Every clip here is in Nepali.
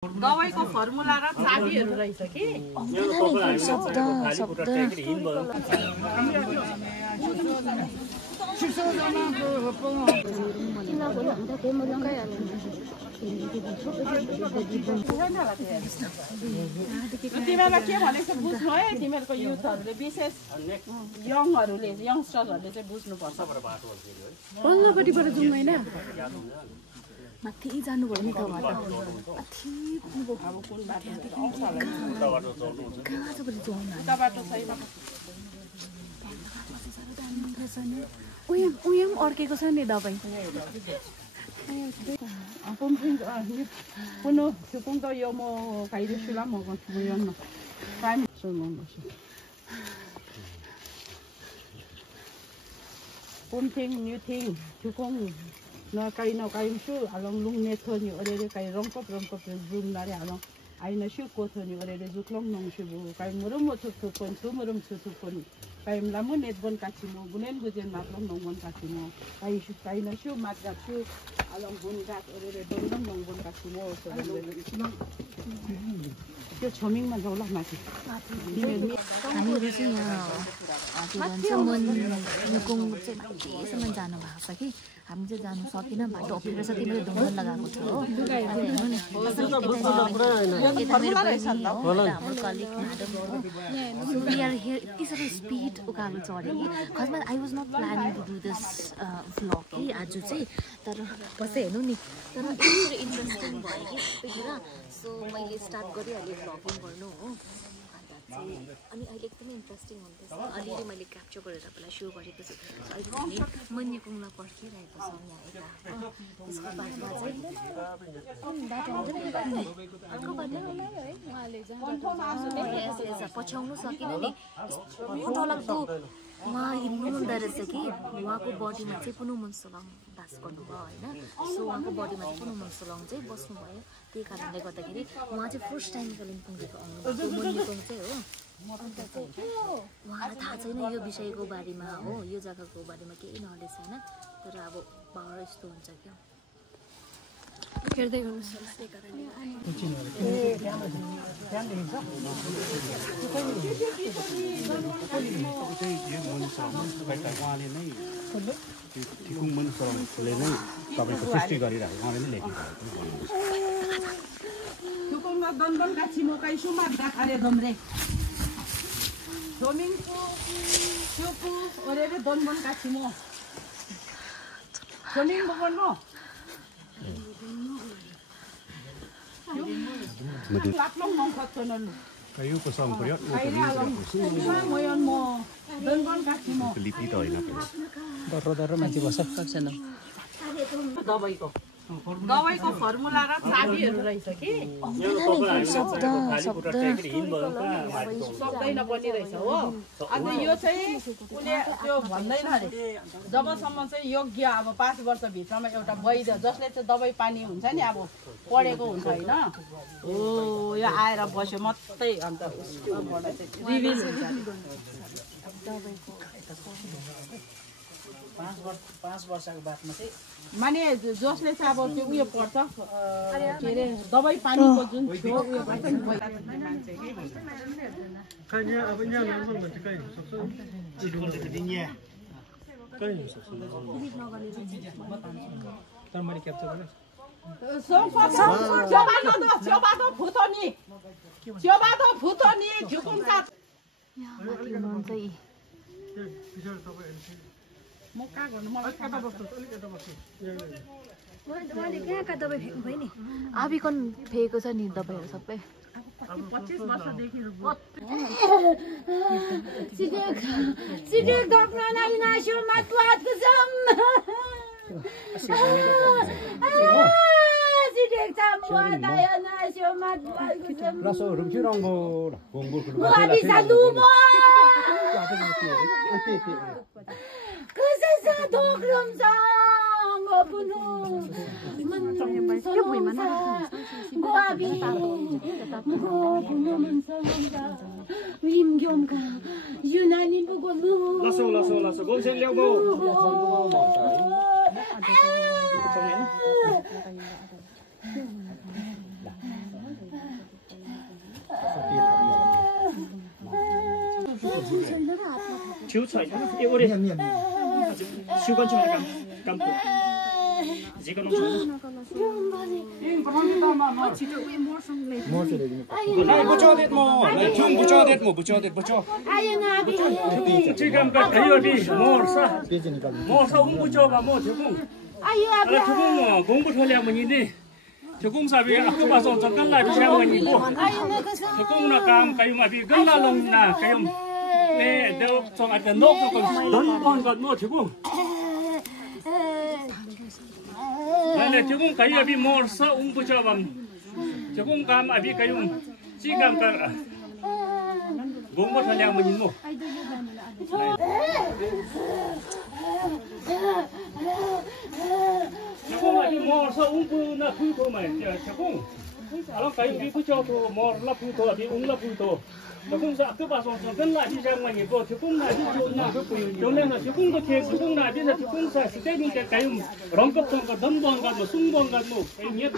दवाईको फर्मुला र चाबीहरु रहेछ कि तिमीलाई के भनेको बुझ्नु है तिमीहरुको युथहरुले विशेष यङहरुले यङस्टरहरुले चाहिँ बुझ्नु पर्छ पल्लोपट्टिबाट जाउँ हैन माथि जानु भयो नि त अब कुन बाटो कहाँ छ भने जाउँ न उता बाटो छैन उयम अड्केको छ नि दबाई पुनो थुकुङ त यो म खाइदिन्छु म न time Pumting new thing thukong na kai na kai shu along lung ne thoni ore kai rongkop zoom na re along ai na shu ko thoni ore zuklong nong shu kai murum mo thuk kon su murum su kon kai lamu net bon kachimo bunen bujen matlong nong bon kachimo kai na shu mat ga shu along bun gat ore dong nong bon kachimo so त्यो छमिङमा जाउला माथि हामीहरु चाहिँ यहाँ के भन्छ मुकुङ चाहिँ माथिसम्म जानु भएको छ कि हामी चाहिँ जानु सकिन बाटो अप्ठ्यारो छ तिमीले ढुङ्गा लगाएको छ हो हाम्रो colleague madam we are here यति साह्रो स्पिड उकालो चढ्यो कि खसमा I was not planning to do this vlog कि आज चाहिँ तर पछि हेर्नु नि तर यति इन्ट्रेस्टिङ भयो कि त्यतिखेर सो मैले स्टार्ट गरिहालेँ भ्लगिङ गर्नु हो अनि अहिले एकदमै इन्ट्रेस्टिङ हुँदैछ अलिअलि मैले क्याप्चर गरेर तपाईँलाई सो गरेको छु अहिले हामी मन्यकुङमा पर्खिरहेको छौँ यहाँ यता त्यसको बादमा चाहिँ पछ्याउनु सकिनँ नि यस्तो डरलाग्दो उहाँ हिँड्नु हुँदो रहेछ कि उहाँको बडीमा चाहिँ पुनुमन सोलङ बास गर्नुभयो होइन सो उहाँको बडीमा चाहिँ पुनुमन सोलङ चाहिँ बस्नुभयो त्यही कारणले गर्दाखेरि उहाँ चाहिँ फर्स्ट टाइम कालिम्पोङदेखि आउनुभएको मन्यकुङ चाहिँ हो अन्त चाहिँ उहाँलाई थाहा छैन यो विषयको बारेमा हो यो जग्गाको बारेमा केही नलेज छैन तर अब पावर यस्तो हुन्छ क्या हेर्दै गर्नुहोस् होला त्यही कारणले दनदन काछिमो kai sumat da kare domre domingku syuku orere donbon kaछिमो doming bokono laplong mong khatsonon kayu ko som ko yot mo yon mo donbon kaछिमो lipi to ina दरो मान्छे बस्छ सक्दैन दवाईको फर्मुला र चाबीहरु रहेछ कि सक्दैन पनि रहेछ हो अनि यो चाहिँ उले त्यो भन्दैन अरे जबसम्म चाहिँ योग्य अब 5 वर्ष भित्रमा एउटा वैध जसले चाहिँ दवाई पानी हुन्छ नि अब पढेको हुन्छ हैन हो यो आएर बस्यो मात्रै अन्त उसकोबाट चाहिँ रिभिल हुन्छ दवाईको 5 वर्षको बादमा चाहिँ माने जसले चाहिँ अब त्यो उयो पर्छ के रे दवाई पानीको जुन थियो उयो गर्छ नि मान्छे के अब यहाँ नर्मल मान्छे कहीँ सक्छ तर मैले क्याप्चर गरेँ फुतनी झुकुङका म कहाँ गर्नु मलाई कता बस्छु मैले कहाँ दबाई फेक्नु भयो नि आबिकन फेकेको छ नि दबाईहरू सबै 25 वर्षदेखि सिडेक डक्टर नाइ नास्यो मातवातको जम सिडेक चामुवा दाया नास्यो मातवातको जम रसो रुमछु रंगो गोंगो गुवाहाटी सालुमो कसैसा दोक्लम सँग पुनु मन के भुइँमा न गुवाबी पुनु मन सँग विमग्योमका युनानी बुगोलु लसो गोलसेन ल्याउ go chiếu sợi yêu đi siêu con chồng cầm cổ gì con nông này bố cho đẹp mồ này chung bố cho đẹp bố cho chỉ cầm cái thấy rồi đi mồ sao cũng bố cho vào mồ thiếu cũng là thiếu cũng mồ cũng bố thôi làm mình nhìn đi thiếu cũng sao bây giờ cứ bảo rằng cái lại đi xem mình nhìn bố thiếu cũng là cầm cái mà bị gần là lồng là cái nè đâu trong cái nốt nó còn đón con còn mồ thiếu cũng này thiếu cũng cái bị mồ sao cũng bố cho vào thiếu cũng cầm bị cái chỉ cầm cái cũng bố thôi làm mình nhìn bố Chakung lagi mor sa umpu na puto mai. Chakung. Alam kayu di pucau tu mor la puto di la puto. Chakung sa ke pasong kan la di jang mai bo. Chakung na di jona. Jona na chakung ko ke chakung na di na chakung sa site ni ka kayu rongkap tong ka dam bong ka mo sung bong ka mo. Kayu nyet.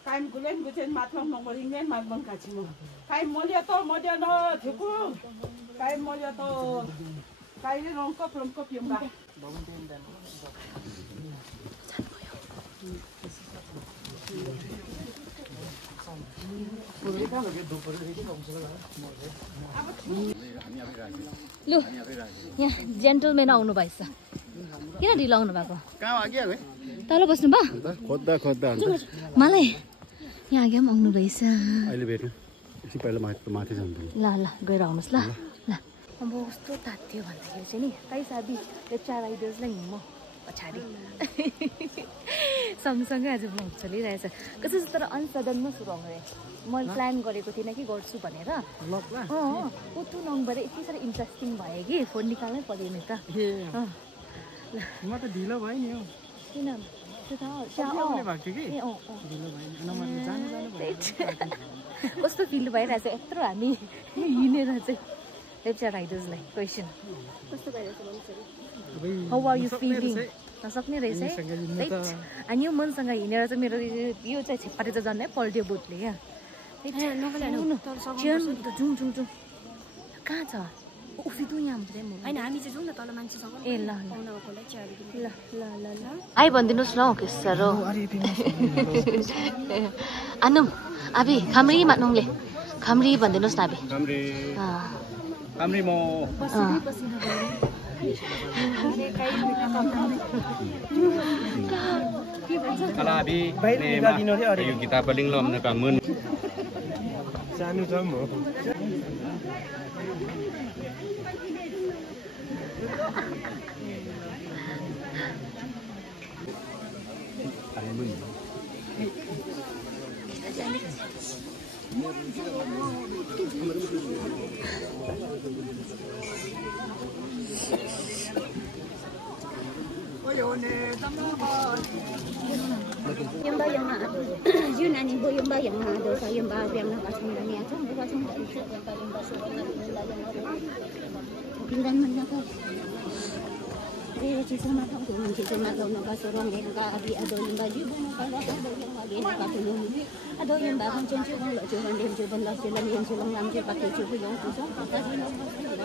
Kaim gulen guten matlang nongolingen magbang kacimo. Kaim molia to modia no thiku. Kaim molia to kaim rongkop yumba. Lu, ya gentleman आउनु भएछ किन ढिलो आउनु भएको कहाँ आगे है तल बस्नु बा खोज्दा मलाई यहाँ आगे पनि आउनु भएछ अहिले भेट्नु एकछिन पहिला माथि जान्छु ल ल गएर आउनुस् ल ल अब कस्तो तात्यो भन्दाखेरि चाहिँ नि कहीँ साबी लेप्चा राइडर्सलाई हिँड्नु पछाडि सँगसँगै आज भ्लग चलिरहेछ कसै तर अनसडनमा सुरु आउने मैले प्लान गरेको थिइनँ कि गर्छु भनेर उतु नङबाट यति साह्रो इन्ट्रेस्टिङ भयो कि फोन निकाल्नै पर्यो नि त म त ढिलो भयो नि हौ किन कस्तो फिल भइरहेछ यत्रो हामी हिँडेर चाहिँ लेप्चा राइडर्सलाई क्वेसन कस्तो भइरहेछ हाउ आर यु फिलिङ नसक्ने रहेछ है अनि यो मनसँग हिँडेर चाहिँ मेरो यो चाहिँ छेपाटे चाहिँ झन्डै पल्ट्यो बोटले क्या जाउँ कहाँ छ उफिदु यहाँ होइन हामी चाहिँ जाउँ न तल मान्छेसँग ए ल आइ भनिदिनुहोस् न हौ के साह्रो आनुम आबी खामरी मान्नुङले खामरी भनिदिनुहोस् न आबी खामरी म Kalau abi, ini kita paling lom nak kamun. सानो छ म Yumba yang ada, Yunnan ibu yumba yang ada, saya yumba yang nak pasang dan ni, aku bukan pasang dan itu yang kali yumba suruh nak yumba yang ada. Pinggan mana kau? Cik sama kau tu, cik sama kau nak suruh ni, kau abi ada yumba juga, kalau ada yang lagi nak pasang ni, ada yumba kan cuci orang laju kan dia cuci benda jalan yang cuci lam cuci pakai cuci yang susah, kita sini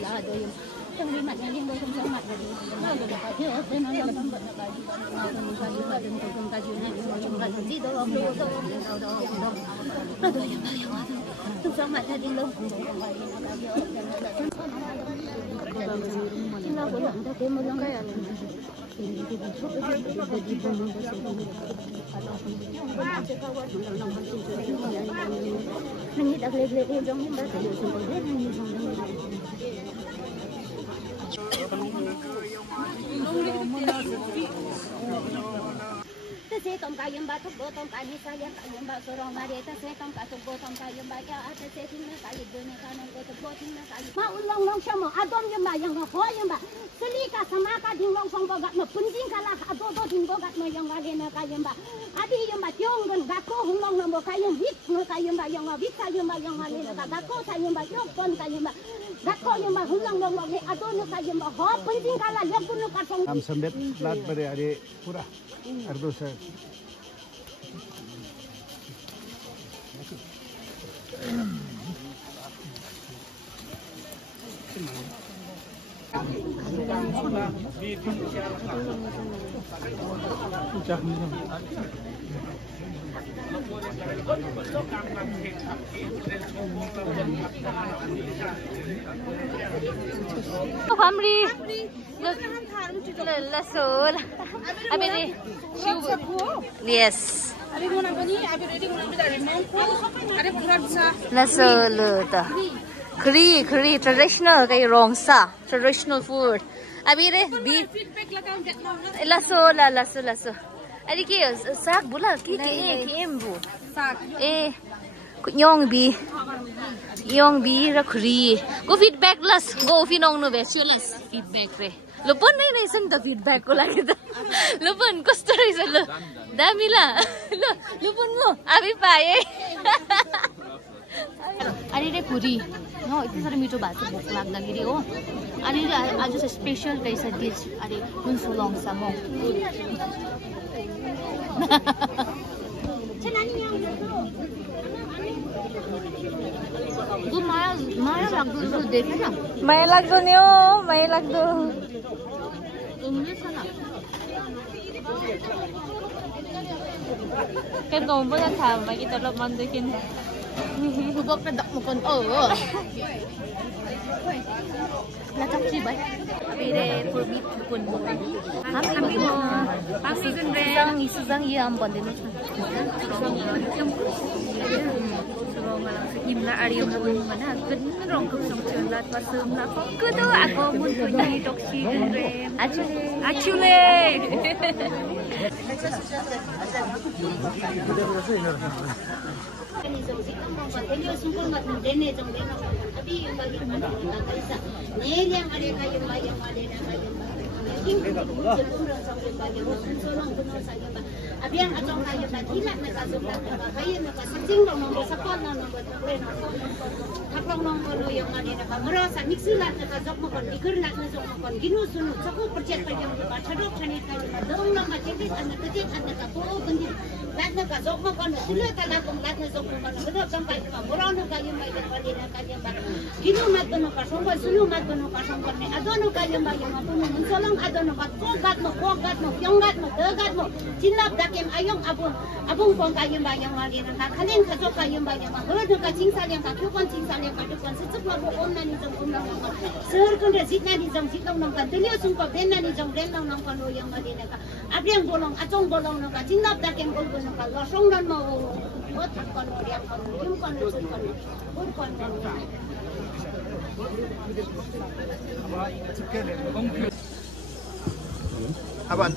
ada yumba. trong đi mặt nhà liên đôi trong trong mặt rồi nó được cái thiếu thế nó làm không bận cái gì nó không cái gì mà đừng không cái gì này trong cái gì đó đâu đâu nó được trong trong mặt nhà liên đôi chúng nó cũng làm theo một cái mình đã lên trong những cái điều chúng tôi biết ta sẽ tổng cái yếm ba thúc bố tổng cái đi xa yếm cái yếm ba số rong ba để ta sẽ tổng cái thúc bố tổng cái yếm ba cho ta sẽ tin cái yếm đôi cái nông cái thúc bố tin cái mà ulong long sao mà adom yếm ba yang ho yếm ba seli ka sama ka ding long song ba gat ma punjing kala ado ding ba gat ma yang ga le na ka yếm ba adi yếm ba tiong gon ga ko hung long no ka yếm vit no ka yếm ba yang ga vit ka yếm ba yang ga le na ka ko ka yếm ba yok kon ka yếm ba ga ko yếm ba hung long no le ado no ka yếm ba ho punjing kala lek no ka song am samdet lat bare are pura ardo sir Hamri lasul abiri yes lasul ta kri traditional kai rongsa traditional food abire beef lasul ari ki sak bula ki embu sak yong bi ra khri go feedback las go finong no ve chulas feedback re lupon nei sen ta feedback ko lagi ta lupon ko story sa lo damila lupon mo abi pae ani re puri no iti sara mito bhaja bhok लाग्दाखेरि हो अनि आज चाहिँ स्पेशल कैसा डिश अनि कुन सुलङ सामो माया लाग्दो देखेन माया लाग्दो नि हो माया लाग्दो cái gồm với anh thàm mà kita lop man dekin bốc cái đọc một con là trong chi vậy vì đây for meat pun kami mo kami gun re isang yam bande no nhìn là arium là mình mà nó kính rong không song trường là và sớm là có cứ đó ako mun ko ni toxi re achule abiang atong kayo na hilak na kasublat na kayo na kasing long nong sapon na nong haklong nong kono yung ani na kamera sa mixilat na kasok mo kon ikirlat na sok mo kon ginusunod sa ko percet pa yung ba chadok chanit kayo na dong na matikit an na kapo kundi lat na kasok mo kon sila tala kong lat na sok mo kon bedok sampai ka mura no kayo may kapali na kayo ba ginumat no kasong ba sulumat no kasong kon adono kayo ba yung apuno munsolong adono ka kogat mo yonggat mo dagat mo 진랍 다kem ayong abung pong kayong bayang wali na kalin kajok kayong bayang ma herd ka chingsalyang ka kyukon chingsalyang ka tukon sitsuk la bo om na ni jong om na sir kun re sit na ni jong sit long nong ka tulio sung pa ben na ni jong ben long nong ka no yang wali na ka abriang bolong atong bolong no ka 진랍 dakem gol gol no ka lo song dan mo mo tak kon riang kon yum kon sun kon bur kon aban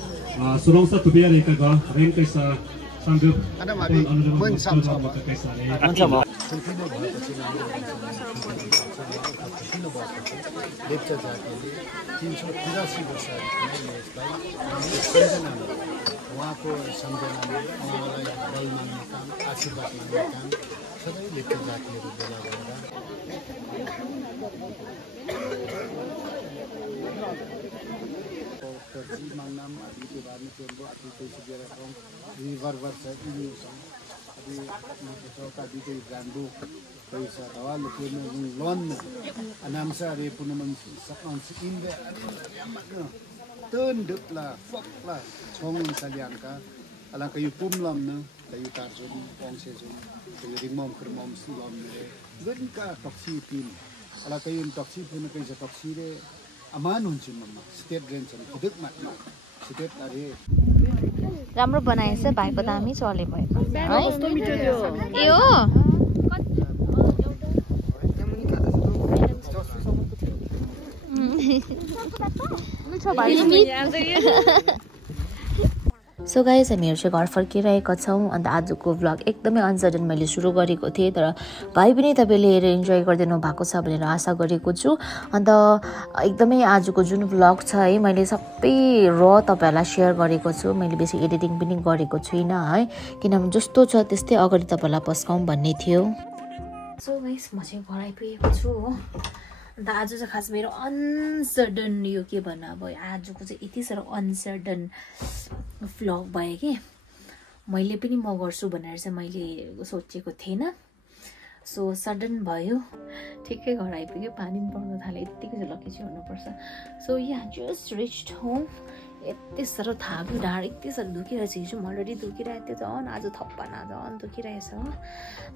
Sulongsa tubiari kaga ren kaisa sanggap ada mabi mun sam sama kaisa le mun sama sentino bahasa lecture जाके 383 वर्ष सम्झना उहाँको सम्झनामा उहाँलाई बल मान्ने काम आशीर्वाद मान्ने काम सबै lecture जातिहरू भेला भएर मांगनाम अभी के बाद में चलो अभी कोई सजेरा कौन रिवर वर्स है न्यूज़ अभी मतलब का भी कोई ब्रांडो पैसा awal ke nung lon anamsa re punaman sakon si inde yamak no turn dep la fok la chongun salian ka ala kayu pumlam na kayu tarjun pong sejun kayu rimom kermom silom ne gun ka toksi pin ala kayu toksi pin kayu sa toksi re aman hunchin mama state range ni kuduk mat state are राम्रो बनाएछ भाइको दामी चले भएको है ए हो सो गाइस हामीहरु चाहिँ घर फर्किरहेका छौं अन्त आजको भ्लग एकदमै अनसडन मैले सुरु गरेको थिएँ तर भाइ पनि तपाईले हेरेर इन्जोय गर्दिनु भएको छ भनेर आशा गरेको छु अन्त एकदमै आजको जुन भ्लग छ है मैले सबै र तपाईहरुलाई शेयर गरेको छु मैले बेसी एडिटिङ पनि गरेको छुइनँ है किनभने जस्तो छ त्यस्तै अगाडि तपाईहरुलाई पस्काउँ भन्ने थियो सो गाइस म चाहिँ घर आइपुगेको छु हो अन्त आज चाहिँ खास मेरो अनसडन यो के भन्नु अब आजको चाहिँ यति साह्रो अनसडन भ्लग भयो कि मैले पनि म गर्छु भनेर चाहिँ मैले सोचेको थिएन सो सडन भयो ठिकै घर आइपुग्यो पानी पनि पर्न थाल्यो यतिकै चाहिँ लकी चाहिँ हुनुपर्छ सो या जस्ट रिच्ड होम यति साह्रो थाप्यो ढाड यति साह्रो दुखिरहेछ हिजो अलरेडी दुखिरहेको थियो झन् आज थप्पा न झन् दुखिरहेछ हो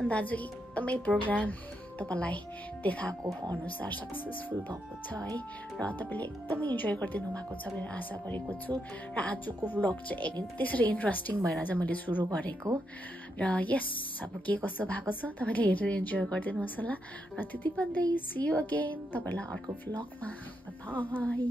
अन्त आज एकदमै प्रोग्राम तपाईलाई देखाएको अनुसार सक्सेसफुल भएको छ है र तपाईले एकदमै इन्जोय गर्दिनु भएको छ भनेर आशा गरेको छु र आजको भ्लग चाहिँ त्यसरी इन्ट्रेस्टिङ भएर चाहिँ मैले सुरु गरेको र यस अब के कसो भएको छ तपाईले हेरेर इन्जोय गर्दिनु होस् होला र त्यति भन्दै सी यू अगेन तपाईलाई अर्को भ्लगमा बाइ बाइ